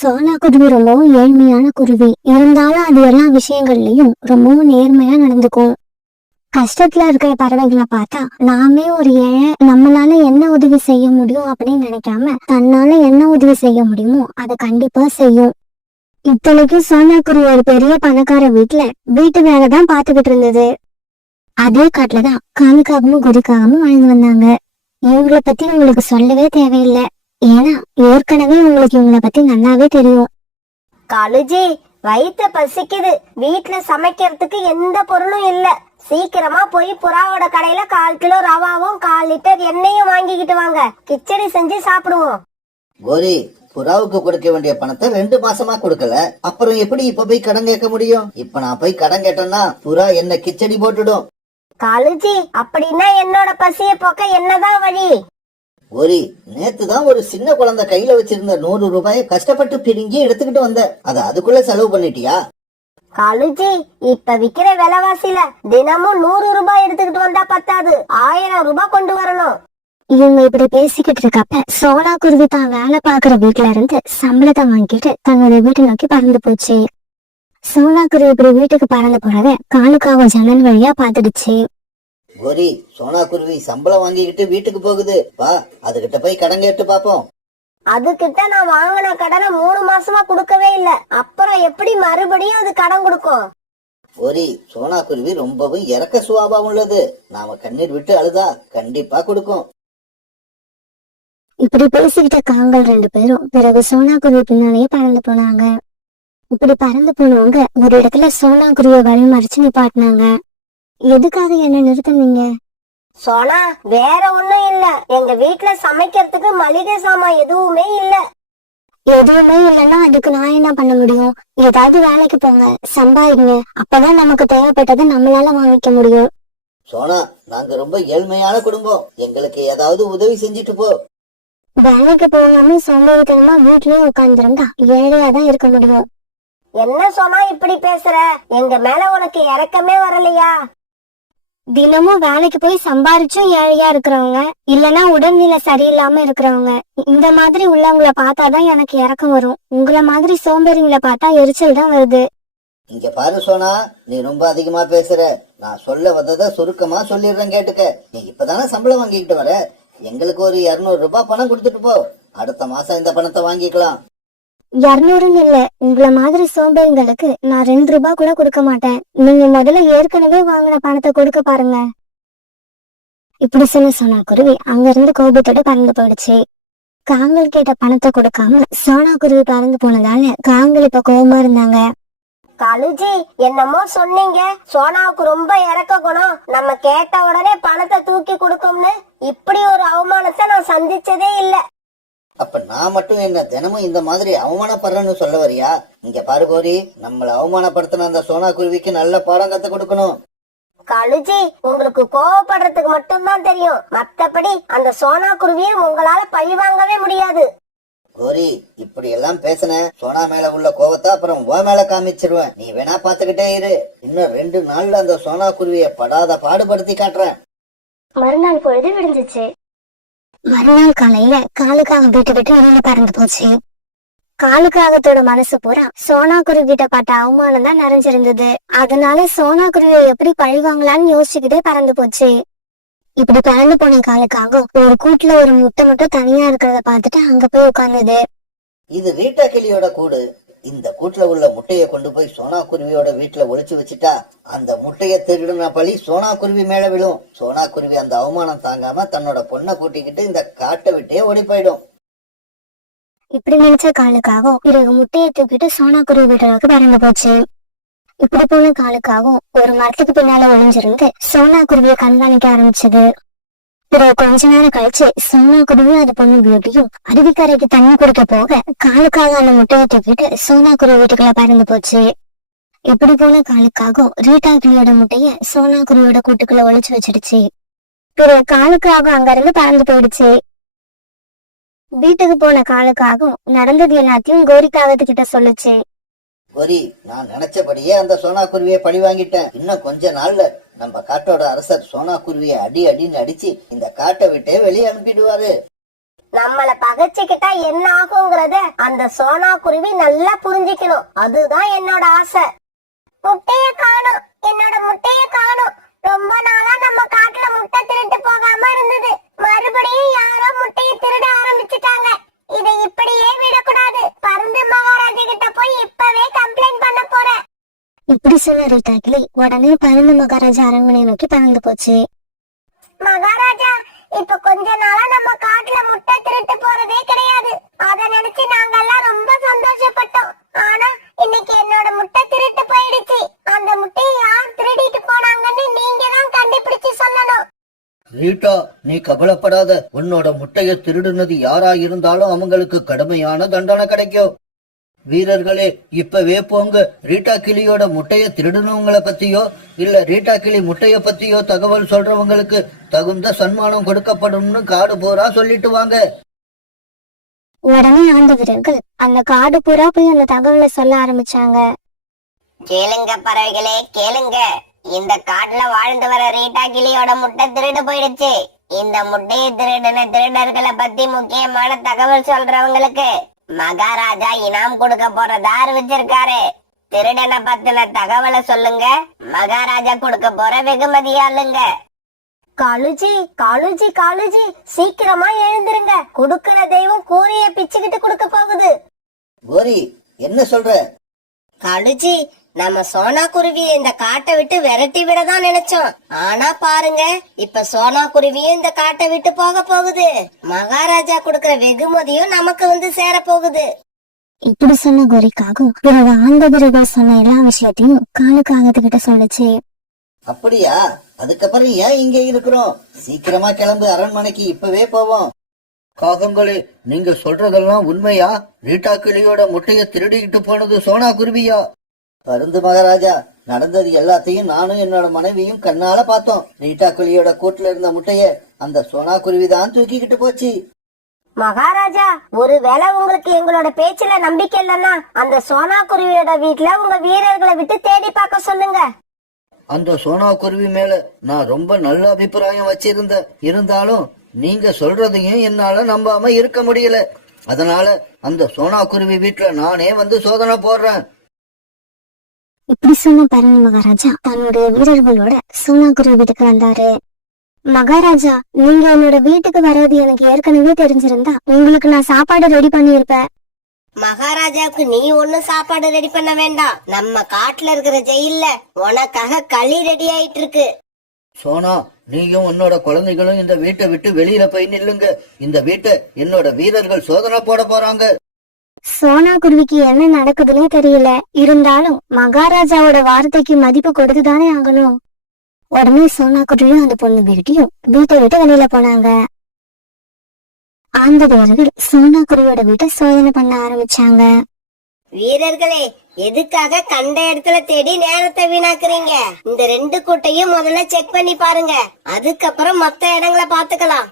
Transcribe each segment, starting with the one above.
சோனா குருவி ரொம்பவும் ஏழ்மையான குருவி. இருந்தாலும் அது எல்லா விஷயங்கள்லயும் ரொம்பவும் நேர்மையா நடந்துக்கும். கஷ்டத்துல இருக்கிற பறவைகளை பார்த்தா நாமே ஒரு ஏழை, நம்மளால என்ன உதவி செய்ய முடியும் அப்படின்னு நினைக்காம தன்னால என்ன உதவி செய்ய முடியுமோ அதை கண்டிப்பா செய்யும். இத்தனைக்கும் சோனா குருவி ஒரு பெரிய பணக்கார வீட்டு வேலை தான் பார்த்துக்கிட்டு இருந்தது. அதே காட்டுலதான் காலுக்காகவும் குருக்காகவும் வாழ்ந்து வந்தாங்க. இவங்களை பத்தி உங்களுக்கு சொல்லவே தேவையில்லை, ஏன்னா ஏற்கனவே உங்களுக்கு இவங்களை பத்தி நல்லாவே தெரியும். காலுஜி, வயிற்று பசிக்குது. வீட்டுல சமைக்கிறதுக்கு எந்த பொருளும் இல்ல. சீக்கிரமா போய் புறாவோட கடையில 1/4 கிலோ ரவாவும் 1/4 லிட்டர் எண்ணெயும் வாங்கிக்கிட்டு வாங்க. கிச்சடி செஞ்சு சாப்பிடுவோம். கோரி, புறாவுக்கு கொடுக்க வேண்டிய பணத்தை 2 மாசமா கொடுக்கல. அப்புறம் எப்படி இப்ப போய் கடன் கேட்க முடியும்? இப்ப நான் போய் கடன் கேட்டேன்னா புறா என்ன கிச்சடி போட்டுடும். காலுஜி, அப்படின்னா என்னோட பசிய போக்க என்னதான் வழி? கோரி, நேத்துதான் ஒரு சின்ன குழந்தை கையில வச்சிருந்த 100 ரூபாயை கஷ்டப்பட்டு பிடுங்கி எடுத்துக்கிட்டு வந்த. அதை அதுக்குள்ள செலவு பண்ணிட்டியா? காலுஜி, இப்ப விக்கிற விலைவாசில தினமும் 100 ரூபாய் எடுத்துக்கிட்டு வந்தா பத்தாது, 1000 ரூபாய் கொண்டு வரணும். இவங்க இப்படி பேசிக்கிட்டு இருக்கப்ப சோனா குருவி தான் வேலை பாக்குற வீட்டுல இருந்து சம்பளத்தை வாங்கிட்டு தன்னோட வீட்டை நோக்கி பறந்து போச்சு. சோனா குருவி இப்படி வீட்டுக்கு பறந்து போறத காலுக்காக ஜன்னல் வழியா பாத்துடுச்சு. கோரி, சோனா குருவி சம்பளம் வாங்கிக்கிட்டு வீட்டுக்கு போகுது, வா அதுகிட்ட போய் கடன் கேட்டு பாப்போம். அதுகிட்ட நான் வாங்கின கடனை 3 மாசமா கொடுக்கவே இல்ல. அப்புறம் எப்படி மறுபடியும் அது கடன் கொடுக்கும்? கோரி, சோனா குருவி ரொம்பவும் இறக்க சுபாவம் உள்ளது. நாம கண்ணீர் விட்டு அழுதா கண்டிப்பா கொடுக்கும். இப்படி பேசிக்கிட்ட காங்கள் 2 பேரும் பிறகு சோனா குருவி பின்னாலேயே பறந்து போனாங்க. இப்படி பறந்து போனவங்க ஒரு இடத்துல சோனா குருவியை வழி மறிச்சு நிப்பாட்டினாங்க. எதுக்காக என்ன நிறுத்துனீங்க? சோனா, வேற ஒண்ணும் இல்ல. எங்க வீட்டுல சமைக்கிறதுக்கு மளிகை சாமான் எதுவுமே இல்ல. எதுவுமே இல்லைன்னா அதுக்கு நான் என்ன பண்ண முடியும்? ஏதாவது வேலைக்கு போங்க, சம்பாதிங்க. அப்பதான் நமக்கு தேவைப்பட்டதை நம்மளால வாங்கிக்க முடியும். சோனா, நாங்க ரொம்ப ஏழ்மையான குடும்பம், எங்களுக்கு ஏதாவது உதவி செஞ்சுட்டு போ. வேலைக்கு போகாம சோம்பேறித்தனமா வீட்லயும் உட்கார்ந்துருந்தா ஏழையா தான் இருக்க முடியும். என்ன சோனா இப்படி பேசுற? எங்க மேல உனக்கு இரக்கமே வரலையா? தினமும் வேலைக்கு போய் சம்பாரிச்சும் ஏழையா இருக்கிறவங்க, இல்லனா உடல்நிலை சரியில்லாம இருக்கிறவங்க, இந்த மாதிரி உள்ளவங்களை பார்த்தாதான் எனக்கு இறக்கம் வரும். உங்களை மாதிரி சோம்பேறிங்களை பார்த்தா எரிச்சல் தான் வருது. இங்க பாரு சோனா, நீ ரொம்ப அதிகமா பேசுற. நான் சொல்ல வந்ததை சுருக்கமா சொல்லிடுறேன், கேட்டுக்க. நீ இப்பதானே சம்பளம் வாங்கிக்கிட்டு வர. எங்களுக்கு ஒரு 200 ரூபாய் பணம் கொடுத்துட்டு போ. அடுத்த மாசம் இந்த பணத்தை வாங்கிக்கலாம். 200ன்னு இல்ல, உங்களை மாதிரி சோம்பேறிங்களுக்கு நான் 2 ரூபாய் கூட கொடுக்க மாட்டேன். நீங்க முதல்ல ஏற்கனவே வாங்கின பணத்தை கொடுக்க பாருங்க. இப்படி சோனா குருவி அங்க இருந்து கோபத்தோட பறந்து போயிடுச்சு. காங்கள் கேட்ட பணத்தை கொடுக்காம சோனா குருவி பறந்து போனதால காங்கள் இப்ப கோபமா இருந்தாங்க. காலுஜி, என்னமோ சொன்னீங்க, சோனாவுக்கு ரொம்ப இறக்க குணம், நம்ம கேட்ட உடனே பணத்தை தூக்கி கொடுக்கும்னு. இப்படி ஒரு அவமானத்தை நான் சந்திச்சதே இல்ல. அப்ப நான் மட்டும் என்ன தினமும் இந்த மாதிரி அவமானப்படுறேன்னு சொல்ல வரியா? இங்க பாரு கோரி, நம்மள அவமானப்படுத்தின அந்த சோனா குருவிக்கு நல்ல பாடம் கத்து கொடுக்கணும். காலுஜி, உங்களுக்கு கோவப்படுறதுக்கு மட்டும்தான் தெரியும். மத்தபடி அந்த சோனா குருவியை உங்களால பழி வாங்கவே முடியாது. கோரி, இப்படி எல்லாம் பேசின சோனா மேல உள்ள கோவத்தை அப்புறம் உன் மேல காமிச்சிருவேன். நீ வேணா பாத்துக்கிட்டே இரு. இன்னும் 2 நாள்ல அந்த சோனா குருவிய படாத பாடுபடுத்தி காட்டுறேன். மறுநாள் பொழுது விடிஞ்சிச்சு. மறுநாள் காலையில காலுக்காக வீட்டு விட்டு வெளியில பறந்து போச்சு. காலுக்காகத்தோட மனசு பூரா சோனா குருவி கிட்ட பட்ட அவமானம் தான் நிறைஞ்சிருந்தது. அதனால சோனா குருவியை எப்படி பழிவாங்கலான்னு யோசிச்சுக்கிட்டே பறந்து போச்சு. இப்படி பறந்து போன காலுக்காக ஒரு கூட்டுல ஒரு முட்டை மட்டும் தனியா இருக்கிறத பார்த்துட்டு அங்க போய் உட்கார்ந்தது. இது ரீட்டா கிளியோட கூடு. இந்த கூட்டுல உள்ள முட்டைய கொண்டு போய் சோனா குருவியோட வீட்டுல ஒளிச்சு வச்சுட்டா அந்த முட்டைய திருடின பழி சோனா குருவி மேல விடும். சோனா குருவி அந்த அவமானம் தாங்காம தன்னோட பொண்ணை கூட்டிக்கிட்டு இந்த காட்டை விட்டே ஓடி போயிடும். இப்படி நினைச்ச காலுக்காக பிறகு முட்டையை தூக்கிட்டு சோனா குருவி வீட்டுக்கு பறந்து போச்சு. இப்படி போன காலுக்காகவும் ஒரு மரத்துக்கு பின்னால ஒளிஞ்சிருந்து சோனா குருவியை கண்காணிக்க ஆரம்பிச்சது. பிறகு கொஞ்ச நேரம் கழிச்சு சோனா குருவியும் அது பொண்ணு பியூட்டியும் அருவிக்கரைக்கு தண்ணி குடிக்க போக காலுக்காக அந்த முட்டையை தூக்கிட்டு சோனா குருவி வீட்டுக்குள்ள பறந்து போச்சு. இப்படி போன காலுக்காகவும் ரீட்டா கிளியோட முட்டைய சோனா குருவியோட கூட்டுக்குள்ள ஒளிச்சு வச்சிடுச்சு. பிறகு காலுக்காக அங்க இருந்து பறந்து போயிடுச்சு. வீட்டுக்கு போன காலுக்காகவும் நடந்தது எல்லாத்தையும் கோரிக்காகத்துக்கிட்ட சொல்லுச்சு. கோரி, நான் நினைச்சபடியே அந்த சோனா குருவியை பழி வாங்கிட்டேன். இன்னும் கொஞ்ச நாள்ல நம்ம காட்டோட அரசர் சோனா குருவியை அடி அடின்னு அடிச்சு இந்த காட்டை விட்டே வெளியே அனுப்பிடுவாரு. நம்மள பகைச்சுக்கிட்டா என்ன ஆகுங்கிறத அந்த சோனா குருவி நல்லா புரிஞ்சுக்கணும். அதுதான் என்னோட ஆசை. முட்டைய காணோம், என்னோட முட்டைய காணோம். ரொம்ப நாளா நம்ம காட்டுல முட்டை திருட்டு போகாம இருந்தது. மறுபடியும் யாரோ முட்டைய திருட ஆரம்பிச்சுட்டாங்க. இதை இப்படியே விடக்கூடாது. பருந்து மகாராஜா கிட்ட போய் இப்பவே கம்ப்ளைண்ட் பண்ண போறேன். இப்படி சொன்ன ரீட்டா கிளி உடனே பருந்து மகாராஜா அரண்மனையை நோக்கி பறந்து போச்சு. மகாராஜா, இப்ப கொஞ்ச நாளா நம்ம காட்டுல முட்டை திருட்டு போறதே கிடையாது. அத நினைச்சு நாங்க எல்லாம் ரொம்ப சந்தோஷப்பட்டோம். ஆனா இன்னைக்கு என்னோட முட்டை திருட்டு போயிடுச்சு. அந்த முட்டையை யார் திருடிட்டு போனாங்கன்னு நீங்க தான் கண்டுபிடிச்சு சொல்லணும். ரீட்டா, நீ கவலைப்படாத. உன்னோட முட்டைய திருடுனது யாரா இருந்தாலும் அவங்களுக்கு கடுமையான தண்டனை கிடைக்கும். வீரர்களே, இப்பவே போங்க. ரீட்டா கிளியோட முட்டைய திருடுனவங்களை பத்தியோ இல்ல ரீட்டா கிளி முட்டைய பத்தியோ தகவல் சொல்றவங்களுக்கு தகுந்த சன்மானம் கொடுக்கப்படும்னு காடு பூரா சொல்லிட்டு வாங்க. உடனே ஆண்ட வீரர்கள் அந்த காடு பூரா போய் அந்த தகவலை சொல்ல ஆரம்பிச்சாங்க. கேளுங்க பறவைகளே, கேளுங்க. இந்த காட்டுல வாழ்ந்து வர ரீட்டா கிளியோட முட்டை திருடு போயிடுச்சு. இந்த முட்டையை திருடின திருடர்களை பத்தி முக்கியமான தகவல் சொல்றவங்களுக்கு மகாராஜா இனாம் கொடுக்க போறதா அறிவிச்சிருக்காரு. திருடனை பத்தின தகவலை சொல்லுங்க, மகாராஜா கொடுக்க போற வெகுமதியாளுங்க. காலுஜி, காலுஜி, காலுஜி, சீக்கிரமா எழுந்திருங்க. கொடுக்கிற தெய்வம் கூரிய பிச்சுக்கிட்டு கொடுக்க போகுது. கோரி, என்ன சொல்ற? காலுஜி, நம்ம சோனா குருவியை இந்த காட்டை விட்டு விரட்டி விடதான் நினைச்சோம். ஆனா பாருங்க, இப்ப சோனா குருவியும் இந்த காட்டை விட்டு போக போகுது. மகாராஜா கொடுக்கிற வெகுமதியும் நமக்கு வந்து சேர போகுது. இப்படி சொன்ன கோரிக்காகவும் பிறகு ஆண்ட வீரர்கள் சொன்ன எல்லா விஷயத்தையும் காலுக்காகத்துக்கிட்ட சொல்லுச்சு. அப்படியா? அதுக்கப்புறம் ஏன் இங்க இருக்கிறோம்? சீக்கிரமா கிளம்பு, அரண்மனைக்கு இப்பவே போவோம். காகங்களே, நீங்க சொல்றதெல்லாம் உண்மையா? ரீட்டா கிளியோட முட்டைய திருடிக்கிட்டு போனது சோனா குருவியா? பருந்து மகாராஜா, நடந்தது எல்லாத்தையும் நானும் என்னோட மனைவியும் கண்ணால பார்த்தோம். ரீட்டா கிளியோட கூட்டுல இருந்த முட்டைய அந்த சோனா குருவி தான் தூக்கிக்கிட்டு போச்சு. மகாராஜா, ஒருவேளை உங்களுக்கு எங்களோட பேச்சுல நம்பிக்கை இல்லைன்னா அந்த சோனா குருவியோட வீட்டுல உங்க வீரர்களை விட்டு தேடி பார்க்க சொல்லுங்க. அந்த சோனா குருவி மேல நான் ரொம்ப நல்ல அபிப்பிராயம் வச்சிருந்தேன். இருந்தாலும் நீங்க சொல்றதையும் என்னால நம்பாம இருக்க முடியல. அதனால அந்த சோனா குருவி வீட்டுல நானே வந்து சோதனை போடுறேன். இப்படி சொன்ன பரணி மகாராஜா தன்னுடைய வீரர்களோட சோனா குருவி வீட்டுக்கு வந்தாரு. மகாராஜா, நீங்க என்னோட வீட்டுக்கு வர்றது எனக்கு ஏற்கனவே தெரிஞ்சிருந்தா உங்களுக்கு நான் சாப்பாடு ரெடி பண்ணியிருப்பேன். மகாராஜாவுக்கு நீ ஒண்ணும் சாப்பாடு ரெடி பண்ண வேண்டாம். நம்ம காட்டுல இருக்கிற ஜெயில்ல உனக்காக களி ரெடி ஆயிட்டு இருக்கு. சோனா, நீயும் உன்னோட குழந்தைகளும் இந்த வீட்டை விட்டு வெளியில போய் நில்லுங்க. இந்த வீட்டை என்னோட வீரர்கள் சோதனை போட போறாங்க. சோனா குருவிக்கு என்ன நடக்குதுன்னே தெரியல. இருந்தாலும் மகாராஜாவோட வார்த்தைக்கு மதிப்பு கொடுத்துதானே ஆகணும். உடனே சோனா குருவியும் அந்த பொண்ணு வீட்டை விட்டு வெளியில போனாங்க. ஆந்த வீரர்கள் சோனா குருவியோட வீட்டை சோதனை பண்ண ஆரம்பிச்சாங்க. வீரர்களே, எதுக்காக கண்ட இடத்துல தேடி நேரத்தை வீணாக்குறீங்க? இந்த 2 கூட்டையும் முதல்ல செக் பண்ணி பாருங்க. அதுக்கப்புறம் மத்த இடங்களை பாத்துக்கலாம்.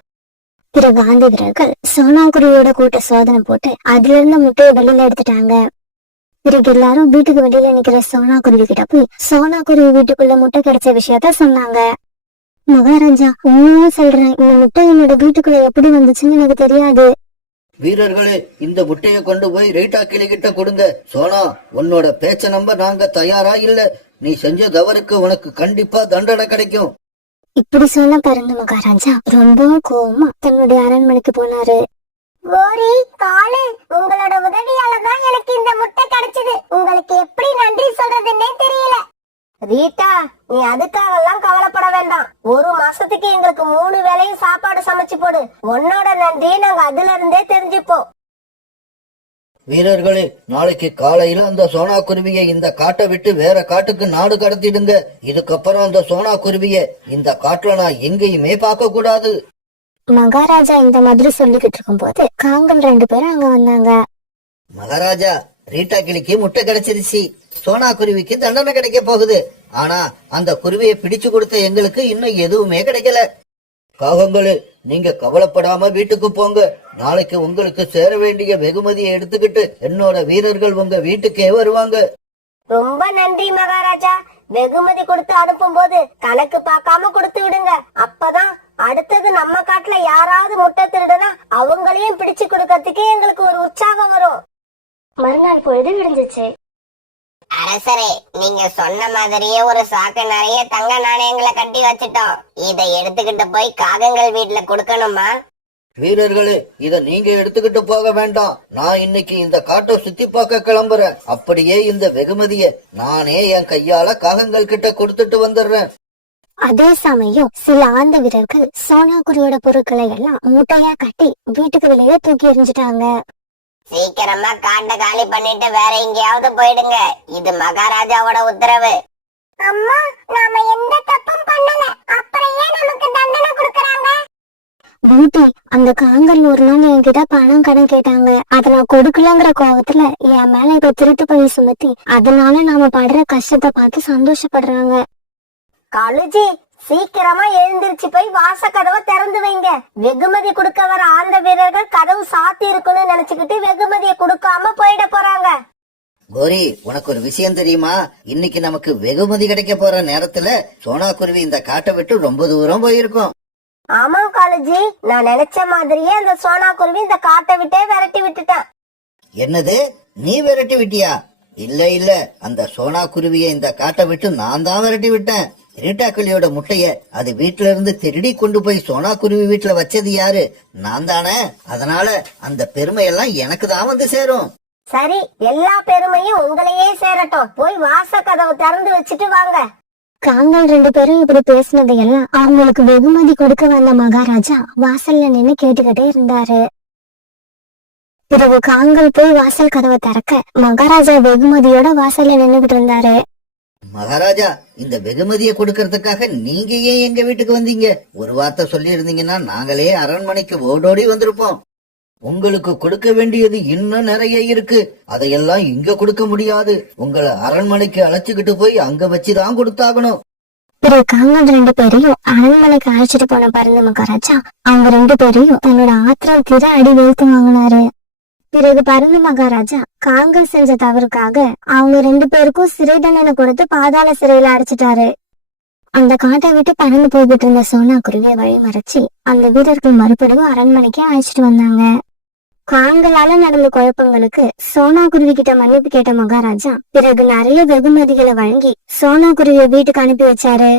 பிறகு ஆந்த வீரர்கள் சோனா குருவியோட கூட்ட சோதனை போட்டு அதுல இருந்த முட்டையை வெளியில எடுத்துட்டாங்க. பிறகு எல்லாரும் வீட்டுக்கு வெளியில நிக்கிற சோனா குருவி கிட்ட போய் சோனா குருவி வீட்டுக்குள்ள முட்டை கிடைச்ச விஷயத்த சொன்னாங்க. மகாராஜா, உண்மையா சொல்றேன், இந்த முட்டை என்னோட வீட்டுக்குள்ள எப்படி வந்துச்சுன்னு எனக்கு தெரியாது. வீரர்களே, இந்த முட்டையை கொண்டு போய் ரீட்டா கிளி கிட்ட கொடுங்க. சோனா, உன்னோட பேச்ச நம்ப நாங்க தயாரா இல்ல. நீ செஞ்ச தவறுக்கு உனக்கு கண்டிப்பா தண்டனை கிடைக்கும். இப்படி சொன்ன பருந்து மகாராஜா ரொம்ப கோவமா தன்னுடைய அரண்மனைக்கு போனாரு. கோரி, காளு, உங்களோட உதவியால தான் எனக்கு இந்த முட்டை கிடைச்சது. உங்களுக்கு எப்படி நன்றி சொல்றதுன்னே தெரியல. ரீட்டா, நீ அதுக்காக எல்லாம் கவலைப்பட வேண்டாம். 1 மாசத்துக்கு எங்களுக்கு 3 வேளையும் சாப்பாடு சமைச்சு போடு. உன்னோட நன்றியை நாங்க அதுல இருந்தே தெரிஞ்சுப்போம். வீரர்களே, நாளைக்கு காலையில அந்த சோனா குருவியை இந்த காட்டை விட்டு வேற காட்டுக்கு நாடு கடத்திடுங்க. இதுக்கப்புறம் அந்த சோனா குருவியை இந்த காட்டுல நான் எங்கேயுமே பார்க்க கூடாது. மகாராஜா இந்த மாதிரி சொல்லிக்கிட்டு இருக்கும் போது காங்கள் 2 பேரும் அங்க வந்தாங்க. மகாராஜா, ரீட்டா கிளிக்கு முட்டை கிடைச்சிருச்சு. சோனா குருவிக்கு தண்டனை கிடைக்க போகுது. ஆனா அந்த குருவியை பிடிச்சு கொடுத்த எங்களுக்கு இன்னும் எதுவுமே கிடைக்கல. காகங்களே, நீங்க கவலைப்படாம வீட்டுக்கு போங்க. நாளைக்கு உங்களுக்கு சேர வேண்டிய வெகுமதியை எடுத்துக்கிட்டு என்னோட வீரர்கள் உங்க வீட்டுக்கே வருவாங்க. ரொம்ப நன்றி மகாராஜா. வெகுமதி கொடுத்து அனுப்பும் போது கணக்கு பார்க்காம கொடுத்து விடுங்க. அப்பதான் அடுத்தது இனிமேலாவது நம்ம காட்டுல யாராவது முட்டை திருடுனா அவங்களையும் பிடிச்சு கொடுக்கறதுக்கு எங்களுக்கு ஒரு உற்சாகம் வரும். மறுநாள் பொழுது விடிஞ்சிச்சு. அரசரே, நீங்க சொன்ன மாதிரியே ஒரு சாக்கு நிறைய தங்க நாணயங்களை கட்டி வச்சிட்டோம். இதை எடுத்துக்கிட்டு போய் காகங்கள் வீட்டுல கொடுக்கணுமா? வீரர்களே, இத நீங்க எடுத்துக்கிட்டு போக வேண்டாம். நான் இன்னைக்கு இந்த காட்டை சுத்தி பார்க்க கிளம்புறேன். அப்படியே இந்த வெகுமதிய நானே என் கையால காகங்கள் கிட்ட கொடுத்துட்டு வந்துடுறேன். அதே சமயம் சில ஆந்த வீரர்கள் சோனாக்குருவியோட பொருட்களை எல்லாம் மூட்டையா கட்டி வீட்டுக்கு வெளியே தூக்கி எறிஞ்சிட்டாங்க. சீக்கிரமா காட்டை காலி பண்ணிட்டு வேற எங்கேயாவது போயிடுங்க. இது மகாராஜாவோட உத்தரவு. அம்மா, நாம எந்த தப்பும் பண்ணல, அப்புறம் ஏன் நமக்கு தண்டனை கொடுக்கறாங்க? பூட்டி, அந்த காங்கல் ஊர்னவங்க என்கிட்ட பணம் கடன் கேட்டாங்க. அத நான் கொடுக்கலங்கிற கோபத்துல என் மேல இப்ப திருட்டு பழி சுமத்தி அதனால நாம படுற கஷ்டத்தை பார்த்து சந்தோஷப்படுறாங்க. காலுஜி, சீக்கிரமா எழுந்திருச்சு போய் வாச கதவை திறந்து வைங்க. வெகுமதி கொடுக்க வர ஆந்த வீரர்கள் கதவு சாத்தி இருக்குன்னு நினைச்சுக்கிட்டு வெகுமதியை கொடுக்காம போயிட போறாங்க. கோரி, உனக்கு ஒரு விஷயம் தெரியுமா? இன்னைக்கு நமக்கு வெகுமதி கிடைக்க போற நேரத்துல சோனா குருவி இந்த காட்டை விட்டு ரொம்ப தூரம் போயிருக்கோம். ஆமா காலுஜி, நான் நினைச்ச மாதிரியே அந்த சோனா குருவி இந்த காட்டை விட்டே விரட்டி விட்டுட்டான். என்னது, நீ விரட்டி விட்டியா? இல்ல இல்ல, அந்த சோனா குருவிய இந்த காட்டை விட்டு நான் தான் விரட்டி விட்டேன். ரீட்டாக்கிளியோட முட்டைய அது வீட்டுல இருந்து திருடி கொண்டு போய் சோனா குருவி வீட்டுல வச்சது யாரு? நான் தானே. அதனால அந்த பெருமையெல்லாம் எனக்கு தான் வந்து சேரும். சரி, எல்லா பெருமையும் உங்களையே சேரட்டும். போய் வாச கதவை திறந்து வச்சுட்டு வாங்க. காங்கல் 2 பேரும் இப்படி பேசினதையெல்லாம் அவங்களுக்கு வெகுமதி கொடுக்க வந்த மகாராஜா வாசல்ல நின்னு கேட்டுக்கிட்டே இருந்தாரு. பிறகு காங்கல் போய் வாசல் கதவை திறக்க மகாராஜா வெகுமதியோட வாசல்ல நின்னுகிட்டு இருந்தாரு. மகாராஜா, இந்த வெகுமதியை கொடுக்கறதுக்காக நீங்க ஏன் எங்க வீட்டுக்கு வந்தீங்க? ஒரு வார்த்தை சொல்லி இருந்தீங்கன்னா நாங்களே அரண்மனைக்கு ஓடோடி வந்திருப்போம். உங்களுக்கு கொடுக்க வேண்டியது இன்னும் நிறைய இருக்கு. அதையெல்லாம் இங்க கொடுக்க முடியாது. உங்களை அரண்மனைக்கு அழைச்சுக்கிட்டு போய் அங்க வச்சுதான் கொடுத்தாகணும். பிறகு காங்கல் 2 பேரையும் அரண்மனைக்கு அழைச்சிட்டு போன பருந்து மகாராஜா அவங்க 2 பேரையும் தன்னோட ஆத்திரம் திற அடி வெளுத்து வாங்கினாரு. பிறகு பருந்து மகாராஜா காங்கல் செஞ்ச தவறுக்காக அவங்க 2 பேருக்கும் சிறை தண்டனை கொடுத்து பாதாள சிறையில அடைச்சிட்டாரு. அந்த காட்டை விட்டு பறந்து போய்கிட்டு இருந்த சோனா குருவியை வழிமறைச்சு அந்த வீரர்கள் மறுபடியும் அரண்மனைக்கு அழைச்சிட்டு வந்தாங்க. காங்களால நடந்த குழப்பங்களுக்கு சோனா குருவி கிட்ட மன்னிப்பு கேட்ட மகாராஜா பிறகு நிறைய வெகுமதிகளை வழங்கி சோனா குருவியை வீட்டுக்கு அனுப்பி வச்சாரு.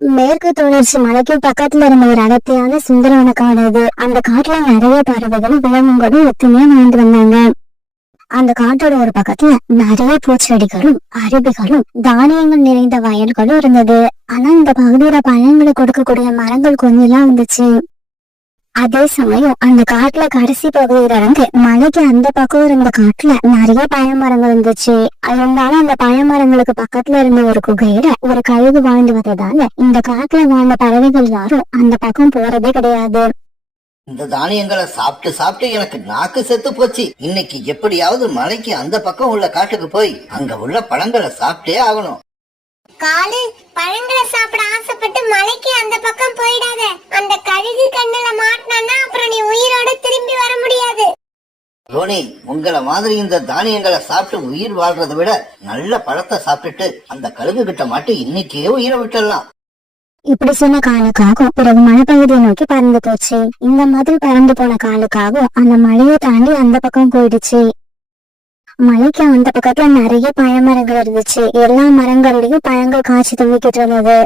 மேற்கு தொடர்ச்சி மலைக்கு பக்கத்துல இருந்த ஒரு அடர்த்தியான சுந்தரவன காடு அது. அந்த காட்டுல நிறைய பறவைகளும் விலங்குகளும் ஒத்துமையா வாழ்ந்து வந்தாங்க. அந்த காட்டோட ஒரு பக்கத்துல நிறைய பூச்செடிகளும் அருவிகளும் தானியங்கள் நிறைந்த வயல்களும் இருந்தது. ஆனா இந்த பகுதியில பழங்களை கொடுக்கக்கூடிய மரங்கள் கொஞ்சம் இருந்துச்சு. அதே சமயம் அந்த காட்டுல கடைசி பகுதியில இருந்து மலைக்கு அந்த பக்கம் இருந்த காட்டுல நிறைய பழமரங்கள் இருந்துச்சு. இருந்தாலும் அந்த பழமரங்களுக்கு பக்கத்துல இருந்த ஒரு குகையில ஒரு கழுகு வாழ்ந்து வந்ததால இந்த காட்டுல வாழ்ந்த பறவைகள் யாரும் அந்த பக்கம் போறதே கிடையாது. இந்த தானியங்களை சாப்பிட்டு சாப்பிட்டு எனக்கு நாக்கு செத்து போச்சு. இன்னைக்கு எப்படியாவது மலைக்கு அந்த பக்கம் உள்ள காட்டுக்கு போய் அங்க உள்ள பழங்களை சாப்பிட்டே ஆகணும். காலு, பழங்களை சாப்பிட ஆசைப்பட்டு மலைக்கு அந்த பக்கம் போயிடாத. அந்த கழுகு கண்ணுல மாட்டினா அப்புறம் நீ உயிரோட திரும்பி வர முடியாது. ரோனி, உங்களை மாதிரி இந்த தானியங்களை சாப்பிட்டு உயிர் வாழ்றதை விட நல்ல பழத்தை சாப்பிட்டுட்டு அந்த கழுகு கிட்ட மாட்டி இன்னைக்கே உயிரை விட்டுடலாம். இப்படி சொன்ன காலுக்காகவும் பிறகு மலைப்பகுதியை நோக்கி பறந்து போச்சு. இந்த மாதிரி பறந்து போன காலுக்காகவும் அந்த மலையை தாண்டி அந்த பக்கம் போயிடுச்சு. மலைக்கு அந்த பக்கத்துல நிறைய பழமரங்கள் இருந்துச்சு. எல்லா மரங்கள்லயும் பழங்கள் காய்ச்சி தொங்கிக்கிட்டு இருந்தது.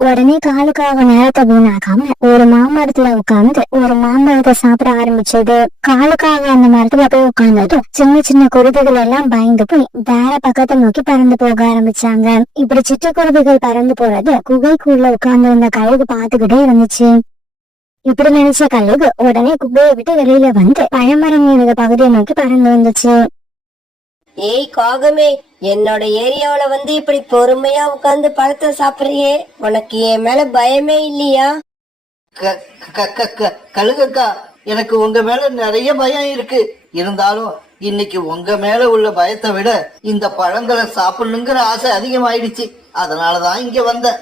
உடனே காலுக்காக நேரத்தை வீணாக்காம ஒரு மாமரத்துல உட்கார்ந்து ஒரு மாம்பழத்தை சாப்பிட ஆரம்பிச்சது. காலுக்காக அந்த மரத்துல போய் உட்கார்ந்ததும் சின்ன சின்ன குருவிகள் எல்லாம் பயந்து போய் வேற பக்கத்தை நோக்கி பறந்து போக ஆரம்பிச்சாங்க. இப்படி சிட்டுக்குருவிகள் பறந்து போறது குகைக்குள்ள உட்கார்ந்து இருந்த கழுகு பாத்துக்கிட்டே இருந்துச்சு. இப்படி நினைச்ச கழுகு உடனே குகையை விட்டு வெளியில வந்து பழமரங்களோட பகுதியை நோக்கி பறந்து வந்துச்சு. ஏய் காகமே, என்னோட ஏரியாவில வந்து இப்படி பொறுமையா உட்கார்ந்து பழத்தை சாப்பிடுறியே, உனக்கு என் மேல பயமே இல்லையா? கழுகக்கா, எனக்கு உங்க மேல நிறைய பயம் இருக்கு. இருந்தாலும் இன்னைக்கு உங்க மேல உள்ள பயத்தை விட இந்த பழங்களை சாப்பிடணுங்கிற ஆசை அதிகமாயிடுச்சு. அதனாலதான் இங்க வந்தேன்.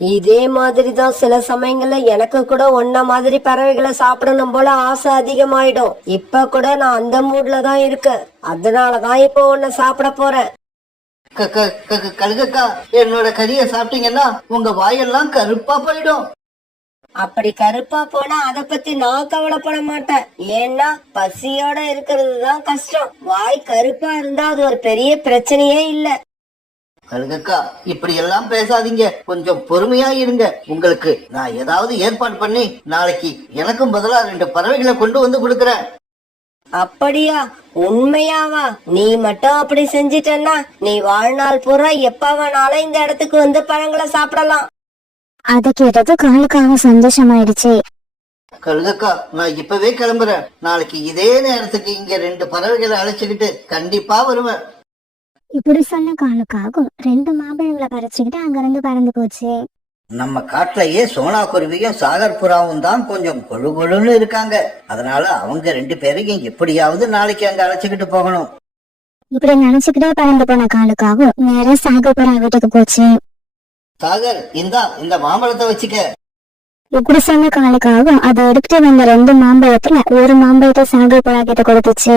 இதே மாதிரிதான் சில சமயங்கள்ல எனக்கு கூட ஒன்ன மாதிரி பறவைகளை சாப்பிடணும் போல ஆசை அதிகமாயிடும். இப்ப கூட நான் அந்த மூட்ல தான் இருக்கேன். அதனாலதான் இப்போ உன்னை சாப்பிட போறேன். கழுகக்கா, என்னோட கறியை சாப்பிட்டீங்கன்னா உங்க வாயெல்லாம் கருப்பா போயிடும். அப்படி கருப்பா போனா அத பத்தி நான் கவலைப்பட மாட்டேன். ஏன்னா பசியோட இருக்கிறது தான் கஷ்டம். வாய் கருப்பா இருந்தா அது ஒரு பெரிய பிரச்சனையே இல்ல. கழுகக்கா, இப்படி எல்லாம் பேசாதீங்க, கொஞ்சம் பொறுமையா இருங்க. உங்களுக்கு நான் ஏதாவது ஏற்பாடு பண்ணி நாளைக்கு எனக்கும் பதிலா 2 பறவைகளை கொண்டு வந்து கொடுக்கறேன். அப்படியா? உண்மையாவா? நீ மட்டும் அப்படி செஞ்சிட்டன்னா நீ வாழ்நாள் பூரா எப்ப வேணாலும் இந்த இடத்துக்கு வந்து பழங்களை சாப்பிடலாம். அதை கேட்டது காலுக்காகவும் சந்தோஷமாயிடுச்சு. கழுகக்கா, நான் இப்பவே கிளம்புறேன். நாளைக்கு இதே நேரத்துக்கு இங்க 2 பறவைகளை அழைச்சுக்கிட்டு கண்டிப்பா வருவேன். இப்படி சொன்ன காலுக்காகவும் 2 மாம்பழங்களை பறிச்சுக்கிட்டு அங்கிருந்து பறந்து போச்சு. நம்ம காட்டுலயே சோனா குருவியும் சாகர் புறாவும் தான் கொஞ்சம் கொழு கொழுன்னு இருக்காங்க. அதனால அவங்க 2 பேரையும் எப்படியாவது நாளைக்கு அங்க அழைச்சுக்கிட்டு போகணும். இப்படி நினைச்சுக்கிட்டே பறந்து போன காலுக்காகவும் நேரா சாகர் புறா வீட்டுக்கு போச்சு. சாகர், இந்த மாம்பழத்தை வச்சுக்க. இப்படி சொன்ன காலுக்காகவும் அதை எடுத்துட்டு வந்த 2 மாம்பழத்துல ஒரு மாம்பழத்தை சாகர் புறா கிட்ட கொடுத்துச்சு.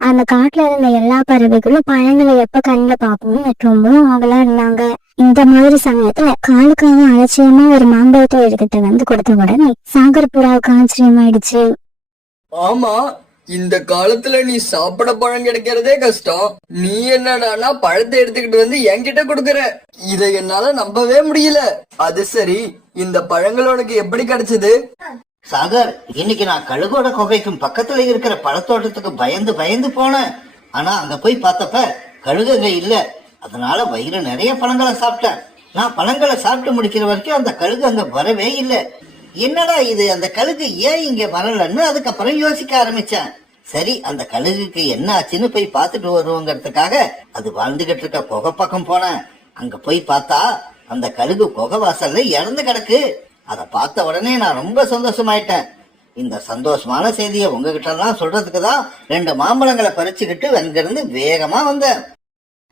அந்த காட்டுல இருந்த எல்லா பறவைகளும் பழங்களை எப்ப கண்ணுல பாப்போம்னு ரொம்பவும் ஆவலா இருந்தாங்க. இந்த மாதிரி சமயத்துல காலுக்காகவும் அலட்சியமா ஒரு மாம்பழத்தை எடுத்துட்டு வந்து கொடுத்த உடனே சாகர் புறாவுக்கு ஆச்சரியமாயிடுச்சு. ஆமா, இந்த காலத்துல நீ சாப்பிட பழம் கிடைக்கிறதே கஷ்டம். நீ என்னடானா பழத்தை எடுத்துக்கிட்டு வந்து என்கிட்ட கொடுக்கற. இதை என்னால நம்பவே முடியல. அது சரி, இந்த பழங்கள் உனக்கு எப்படி கிடைச்சது? சாகர், இன்னைக்கு நான் கழுகோட குகைக்கும் பக்கத்துல இருக்கிற பழத்தோட்டத்துக்கு பயந்து போனேன். ஆனா அங்க போய் பார்த்தப்ப கழுகுங்க இல்ல. அதனால வயிறு நிறைய பழங்களை சாப்பிட்டேன். நான் பழங்களை சாப்பிட்டு முடிக்கிற வரைக்கும் அந்த கழுகு அங்க வரவே இல்லை. என்னடா இது, அந்த கழுகு ஏன் இங்க வரலன்னு அதுக்கப்புறம் யோசிக்க ஆரம்பிச்சேன். சரி, அந்த கழுகுக்கு என்ன ஆச்சுன்னு போய் பார்த்துட்டு வருவோங்கிறதுக்காக அது வாழ்ந்துகிட்டு இருக்க குகை பக்கம் போனேன். அங்க போய் பார்த்தா அந்த கழுகு குகை வாசல்ல இறந்து கிடக்கு. அதை பார்த்த உடனே நான் ரொம்ப சந்தோஷமாயிட்டேன். இந்த சந்தோஷமான செய்தியை உங்ககிட்ட எல்லாம் சொல்றதுக்கு தான் 2 மாம்பழங்களை பறிச்சுக்கிட்டு அங்கிருந்து வேகமா வந்தேன்.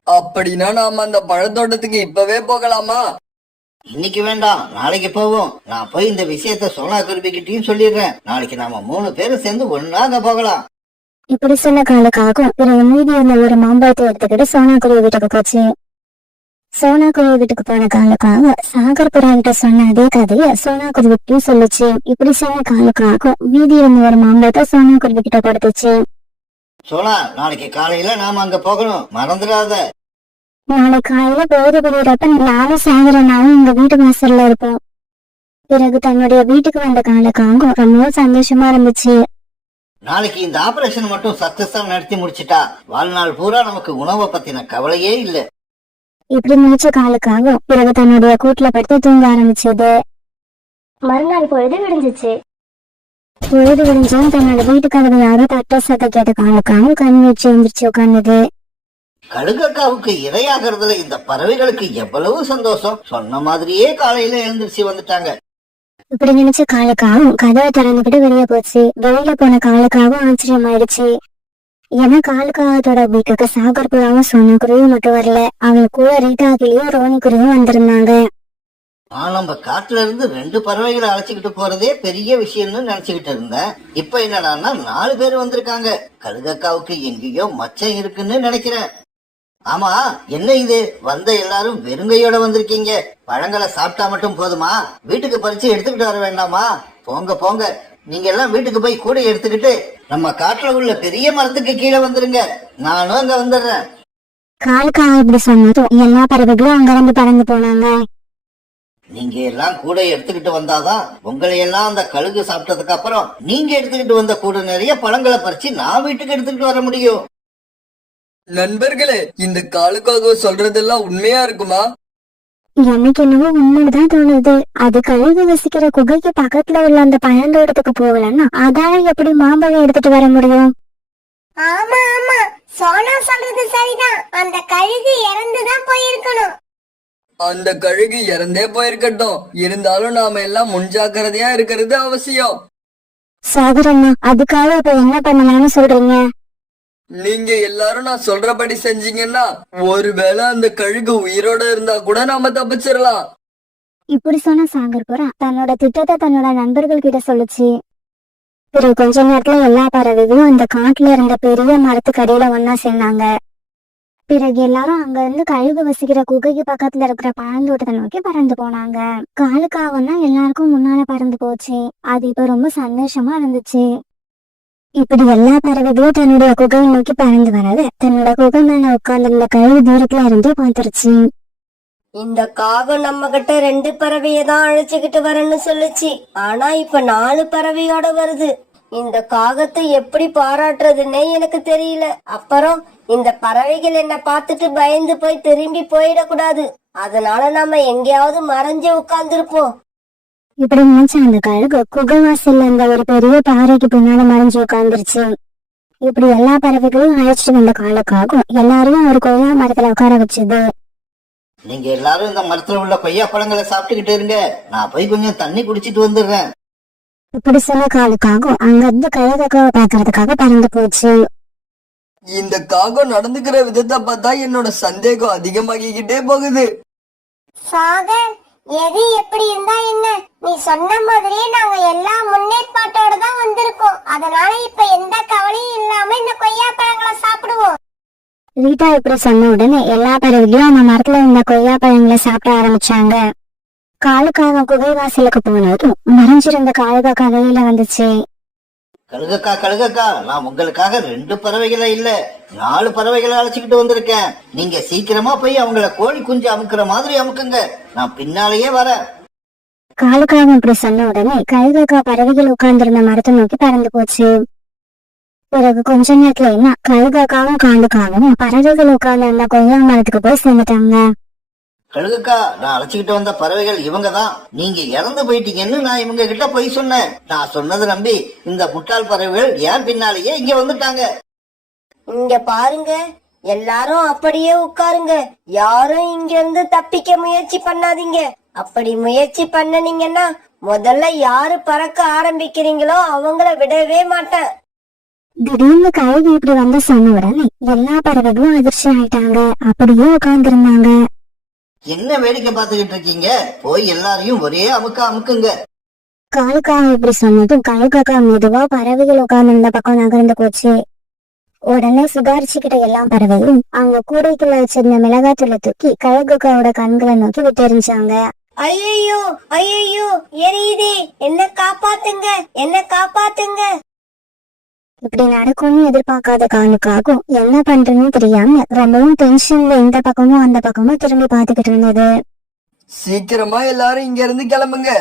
அப்படின்னா நாம அந்த பழத்தோட்டத்துக்கு இப்பவே போகலாமா? இன்னைக்கு வேண்டாம், நாளைக்கு போவோம். நான் போய் இந்த விஷயத்த சோனா குருவிக்கிட்டையும் சொல்லிடுறேன். நாளைக்கு நாம 3 பேரும் சேர்ந்து ஒன்னாக போகலாம். இப்படி சொன்ன காலுக்காகவும் பிறகு மீதி இருந்த ஒரு மாம்பழத்தை எடுத்துக்கிட்டு சோனா குருவி வீட்டுக்கு போச்சு. சோனா குருவி வீட்டுக்கு போன காலுக்காக சாகர் புறா கிட்ட சொன்ன அதே கதைய சோனா குருவிட்டையும் சொல்லுச்சு. இப்படி சொன்ன காலுக்காகவும் மீதி இருந்த ஒரு மாம்பழத்தை சோனா குருவி கிட்ட கொடுத்துச்சு. சோனா, நாளைக்கு காலையில நாம அங்க போகணும், மறந்துடாத. நாளை காலையில பொழுது விடுறப்ப நானும் சாகரனாவும் எங்க வீட்டு வாசல்ல இருப்போம். பிறகு தன்னுடைய வீட்டுக்கு வந்த காலுக்காகவும் ரொம்பவும் சந்தோஷமா இருந்துச்சு. நாளைக்கு இந்த ஆபரேஷன் மட்டும் சக்சஸா நடத்தி முடிச்சிட்டா வாழ்நாள் பூரா நமக்கு உணவை பத்தின கவலையே இல்ல. இப்படி முடிச்ச காலுக்காகவும் பிறகு தன்னுடைய கூட்டுல படுத்து தூங்க ஆரம்பிச்சது. மறுநாள் பொழுது விடிஞ்சிச்சு. பொழுது விடிஞ்சும் தன்னோட வீட்டு கதவு யாரோ தட்ட சத்த கேட்ட காலுக்காகவும் கண் வச்சு எழுந்திரிச்சு உட்கார்ந்தது. கழுகக்காவுக்கு இரையாகிறதுல இந்த பறவைகளுக்கு எவ்வளவு சந்தோஷம். சொன்ன மாதிரியே காலையில எழுந்திருச்சு வந்துட்டாங்க. இப்படி நினைச்ச காலுக்காகவும் கதவை திறந்துகிட்டு வெளியே போச்சு. வெளியில போன காலுக்காகவும் ஆச்சரியமாயிடுச்சு. ஏன்னா காலுக்காகத்தோட வீட்டுக்கு சாகர் புறாவும் சோனா குருவியும் மட்டும் வரல, அவங்க கூட ரீட்டா கிளியும் ரோனி குருவியும் வந்திருந்தாங்க. நான் நம்ம காட்டுல இருந்து 2 பறவைகளை அழைச்சிக்கிட்டு போறதே பெரிய விஷயம்னு நினைச்சுக்கிட்டு இருந்தேன். இப்ப என்னடான்னா 4 பேர் வந்திருக்காங்க. கழுகக்காவுக்கு எங்கேயோ மச்சம் இருக்குன்னு நினைக்கிறேன். ஆமா, என்ன இது, வந்த எல்லாரும் வெறுங்கையோட வந்திருக்கீங்க. பழங்களை சாப்பிட்டா மட்டும் போதுமா? வீட்டுக்கு பறிச்சு எடுத்துக்கிட்டு வர வேண்டாமா? போங்க போங்க, நீங்க எல்லாம் வீட்டுக்கு போய் கூட எடுத்துக்கிட்டு நம்ம காட்டுல உள்ள பெரிய மரத்துக்கு கீழே வந்துருங்க. நானும் அங்க வந்துடுறேன். காலுக்காக இப்படி சொன்னதும் எல்லா பறவைகளும் அங்கிருந்து பறந்து போனாங்க. நீங்க எல்லாம் கூட எடுத்துக்கிட்டு வந்தாதான் உங்களை எல்லாம் அந்த கழுகு சாப்பிட்டதுக்கு அப்புறம் நீங்க எடுத்துக்கிட்டு வந்த கூட நிறைய பழங்களை பறிச்சு நான் வீட்டுக்கு எடுத்துக்கிட்டு வர முடியும். நண்பர்களே, இந்த காலுக்காக சொல்றதெல்லாம் உண்மையா இருக்குமா? எனக்கு என்னவோ உண்மைதான் தோணுது. அது கழுகு வசிக்கிற குகைக்கு பக்கத்துல உள்ள அந்த பழந்தோட்டத்துக்கு போகலன்னா அதால எப்படி மாம்பழம் எடுத்துட்டு வர முடியும்? ஆமா ஆமா, சோனா சொல்றது சரிதான். அந்த கழுகு இறந்துதான் போயிருக்கணும். அந்த கழுகு இறந்தே போயிருக்கட்டும், இருந்தாலும் நாம எல்லாம் முன்ஜாக்கிரதையா இருக்கிறது அவசியம். சாகரண்ணா, அதுக்காக இப்ப என்ன பண்ணலாம்னு சொல்றீங்க? நீங்க எல்லாரும் நான் சொல்றபடி செஞ்சீங்கன்னா ஒருவேளை அந்த கழுகு உயிரோட இருந்தா கூட நாம தப்பிச்சிடலாம். இப்படி சொன்ன சாகர் புறா தன்னோட திட்டத்தை தன்னோட நண்பர்கள் கிட்ட சொல்லுச்சு. பிறகு கொஞ்ச நேரத்துல எல்லா பறவைகளும் அந்த காட்டுல இருந்த பெரிய மரத்துக்கு அடியில ஒன்னா சேர்ந்தாங்க. பிறகு எல்லாரும் அங்க இருந்து கழுகு வசிக்கிற குகைக்கு பக்கத்துல இருக்கிற பழந்தோட்டத்தை நோக்கி பறந்து போனாங்க. காலுக்காகவும் தான் எல்லாருக்கும் முன்னால பறந்து போச்சு. அது இப்ப ரொம்ப சந்தோஷமா இருந்துச்சு. இப்படி எல்லா பறவைகளும் தன்னுடைய குகையை நோக்கி பறந்து வரது தன்னோட குகை மேல உட்கார்ந்திருந்த கழுகு தூரத்துல இருந்து பார்த்துருச்சு. இந்த காகம் நம்ம கிட்ட 2 பறவையை தான் அழைச்சுக்கிட்டு வரேன்னு சொல்லுச்சு. ஆனா இப்ப 4 பறவையோட வருது. இந்த காகத்தை எப்படி பாராட்டுறதுன்னே எனக்கு தெரியல. அப்புறம் இந்த பறவைகள் என்ன பார்த்துட்டு பயந்து போய் திரும்பி போயிடக்கூடாது. அதனால நம்ம எங்கேயாவது மறைஞ்சு உட்கார்ந்துருப்போம். இப்படி நினைச்ச அந்த கழுகு குகை வாசல்ல இருந்த ஒரு பெரிய பாறைக்கு பின்னால மறைஞ்சு உட்கார்ந்துருச்சு. இப்படி எல்லா பறவைகளும் அழைச்சிட்டு வந்த காலுக்காகும் எல்லாரையும் ஒரு கொய்யா மரத்துல உட்கார வச்சது. நீங்க எல்லாரும் இந்த மரத்துல உள்ள கொய்யா பழங்களை சாப்பிட்டுக்கிட்டு இருங்க, நான் போய் கொஞ்சம் தண்ணி குடிச்சிட்டு வந்துடுறேன். இப்படி சொன்ன காலுக்காகும் அங்க இருந்து கழுகாவை பாக்குறதுக்காக பறந்து போச்சு. இந்த காகம் நடந்துக்கிற விதத்தை பார்த்தா என்னோட சந்தேகம் அதிகமாகிக்கிட்டே போகுது. சாகர், எது எப்படி இருந்தா என்ன, நீ சொன்ன மாதிரியே நாங்க எல்லா முன்னேற்பாட்டோட தான் வந்திருக்கோம். அதனால இப்ப எந்த கவலையும் இல்லாம இந்த கொய்யா பழங்களை சாப்பிடுவோம். ரீட்டா இப்படி சொன்ன உடனே எல்லா பறவைகளும் அந்த மரத்துல இருந்த கொய்யா பழங்களை சாப்பிட ஆரம்பிச்சாங்க. காலுக்காக குகை வாசலுக்கு போனதும் மறைஞ்சிருந்த காலுக்கா வெளியில வந்துச்சு. கழுகக்கா கழுகக்கா, நான் உங்களுக்காக 2 பறவைகளை இல்ல 4 பறவைகளை அழைச்சிக்கிட்டு வந்திருக்கேன். நீங்க சீக்கிரமா போய் அவங்கள கோழி குஞ்சு அமுக்குற மாதிரி அமுக்குங்க, நான் பின்னாலேயே வரேன். காலுக்காக இப்படி சொன்ன உடனே கழுகக்கா பறவைகள் உட்கார்ந்திருந்த மரத்தை நோக்கி பறந்து போச்சு. பிறகு கொஞ்ச நேரத்துல என்ன கழுகாக்காவும் காலுக்காகவும் பறவைகள் உட்கார்ந்து அந்த கொய்யா மரத்துக்கு போய் சேர்ந்துட்டாங்க. கழுகக்கா, நான் அழைச்சிக்கிட்டு வந்த பறவைகள் இவங்க தான். நீங்க இறந்து போயிட்டீங்கன்னு நான் இவங்க கிட்ட போய் சொன்னேன். நான் சொன்னதை நம்பி இந்த முட்டாள் பறவைகள் ஏன் பின்னாலேயே இங்க வந்துட்டாங்க. இங்க பாருங்க, எல்லாரும் அப்படியே உட்காருங்க. யாரும் இங்க இருந்து தப்பிக்க முயற்சி பண்ணாதீங்க. அப்படி முயற்சி பண்ணனீங்கன்னா முதல்ல யாரு பறக்க ஆரம்பிக்கிறீங்களோ அவங்கள விடவே மாட்டேன். திடீர்னு கழுகு இப்படி வந்து சொன்ன உடனே எல்லா பறவைகளும் அதிர்ச்சி ஆயிட்டாங்க. அப்படியே உட்கார்ந்துருந்தாங்க. என்ன வேடிக்கை பார்த்துக்கிட்டு இருக்கீங்க? போய் எல்லாரையும் ஒரே அமுக்குங்க. காலுக்காக இப்படி சொன்னதும் கழுகாக்கா மெதுவா பறவைகள் உட்கார்ந்து இந்த பக்கம் நகர்ந்து போச்சு. உடனே சுதாரிச்சுக்கிட்ட எல்லா பறவைகளும் அவங்க கூடைக்குள்ள வச்சிருந்த மிளகாத்தூளை தூக்கி கழுகாக்காவோட கண்களை நோக்கி விட்டெறிஞ்சாங்க. ஐயோ ஐயோ, எரியுதே, என்ன காப்பாத்துங்க, என்ன காப்பாத்துங்க. இப்படி நடக்கும்னு எதிர்பார்க்காத காலுக்காகும் என்ன பண்றதுன்னு தெரியாம ரொம்பவும் டென்ஷன்ல இந்த பக்கமும் அந்த பக்கமும் திரும்பி பாத்துக்கிட்டு இருந்தது. சீக்கிரமா எல்லாரும் இங்க இருந்து கிளம்புங்க,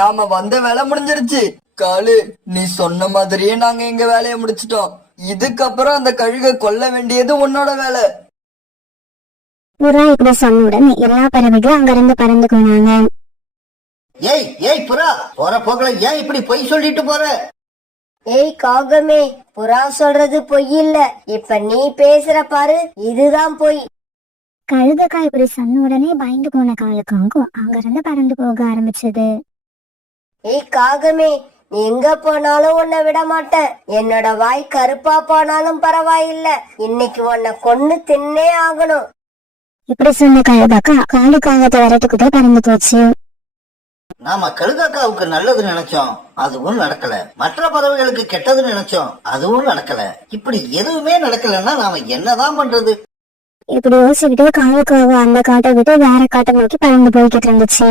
நாம வந்த வேலை முடிஞ்சிருச்சு. காலு, நீ சொன்ன மாதிரியே நாங்க எங்க வேலையை முடிச்சிட்டோம். இதுக்கப்புறம் அந்த கழுகை கொல்ல வேண்டியது உன்னோட வேலை. புறா இப்படி சொன்ன உடனே எல்லா பறவைகளும் அங்க இருந்து பறந்து போனாங்க. ஏய் புறா, போற போக்குல ஏன் இப்படி பொய் சொல்லிட்டு போற? ஏய் காகமே, புறா சொல்றது பொய் இல்ல. இப்ப நீ பேசுற பாரு, இதுதான் பொய். கழுகக்கா இப்படி சொன்ன உடனே பயந்து போன காலுக்காகும் அங்க இருந்து பறந்து போக ஆரம்பிச்சது. ஏய் காகமே, நீ எங்க போனாலும் உன்னை விட மாட்டேன். என்னோட வாய் கருப்பா போனாலும் பரவாயில்ல, இன்னைக்கு உன்னை கொன்னு தின்னே ஆகணும். இப்படி சொன்ன கழுகக்கா காலுக்காகத்தை வரட்டுக்கிட்டே பறந்து போச்சு. நாம கழுகாக்காவுக்கு நல்லது நினைச்சோம், அதுவும் நடக்கல. மற்ற பறவைகளுக்கு கெட்டது நினைச்சோம், அதுவும் நடக்கல. இப்படி எதுவுமே நடக்கலன்னா நாம என்னதான் பண்றது? இப்படி யோசிச்சுக்கிட்டே காலுக்காக அந்த காட்டை விட்டு வேற காட்டை நோக்கி பறந்து போய்கிட்டு இருந்துச்சு.